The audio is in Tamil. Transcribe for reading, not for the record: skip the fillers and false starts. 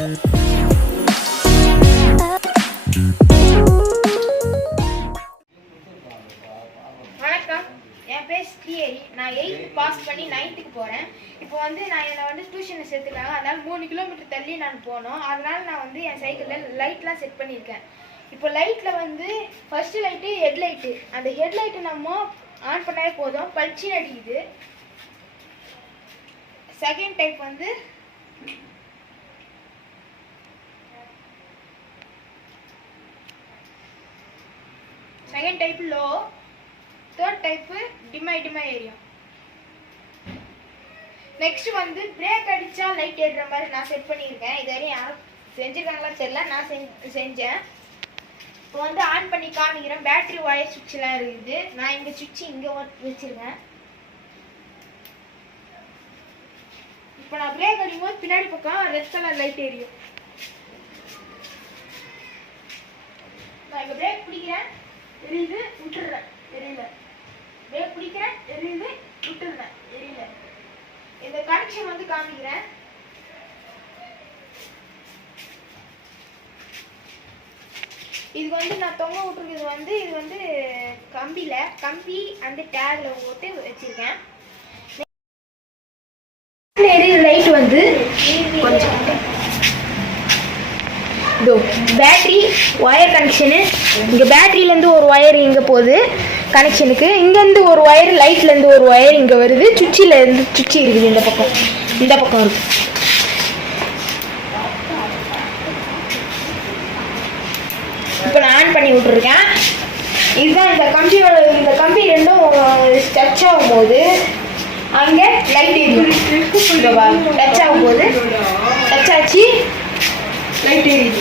வணக்கம், என் பேர் ஸ்ரீஹரி. நான் 8th பாஸ் பண்ணி 9th போகிறேன். இப்போ வந்து என்னை டியூஷனை சேர்த்துக்காங்க. அதனால் 3 கிலோமீட்டர் தள்ளி நான் போகணும். அதனால் நான் என் சைக்கிளில் லைட்லாம் செட் பண்ணியிருக்கேன். இப்போ லைட்டில் ஃபஸ்ட்டு லைட்டு ஹெட்லைட்டு. அந்த ஹெட்லைட்டு நம்ம ஆன் பண்ணாலே போதும், பளிச்சுன்னு அடிக்குது. Second type second type low, third type டிமாய் எரியும். நெக்ஸ்ட் பிரேக் அடிச்சா லைட் ஏறுற மாதிரி நான் செட் பண்ணியிருக்கேன். இது வரையும் யாரும் செஞ்சுருக்காங்களா தெரியல, நான் செஞ்சேன். இப்போ ஆன் பண்ணி காமிக்கிறேன். பேட்டரி ஒயர் சுவிட்செலாம் இருக்குது. நான் இங்கே சுவிட்சு இங்கே வச்சுருக்கேன். இப்போ நான் பிரேக் அடிக்கும்போது பின்னாடி பக்கம் ரெட் கலர் லைட் எரியும். நான் இங்கே பிரேக் பிடிக்கிறேன், எரியுது, விட்டுடுறேன், எரியல. பிரேக் பிடிக்கிறேன், எரியுது, விட்டுடுறேன், எரியல. இந்த கனெக்ஷன் காமிக்கிறேன். இது நான் தொங்க விட்டுருக்குது இது கம்பி அந்த டேக்ல போட்டு வச்சிருக்கேன். லைட் கொஞ்சம் இதோ பேட்டரி ஒயர் கனெக்ஷனு. இங்கே பேட்டரியிலேருந்து ஒரு ஒயர் இங்கே போகுது கனெக்ஷனுக்கு. இங்கேருந்து ஒரு ஒயர், லைட்லேருந்து ஒரு ஒயர் இங்கே வருது. சுவிட்சிலேருந்து சுவிட்சி இருக்குது இந்த பக்கம் இருக்குது. இப்போ நான் ஆன் பண்ணி விட்டுருக்கேன். இதுதான் இந்த கம்பி ரெண்டும் டச் ஆகும்போது அங்கே லைட் எரியும். டச் ஆகும்போது டச் ஆச்சு, லைட் எரியுது.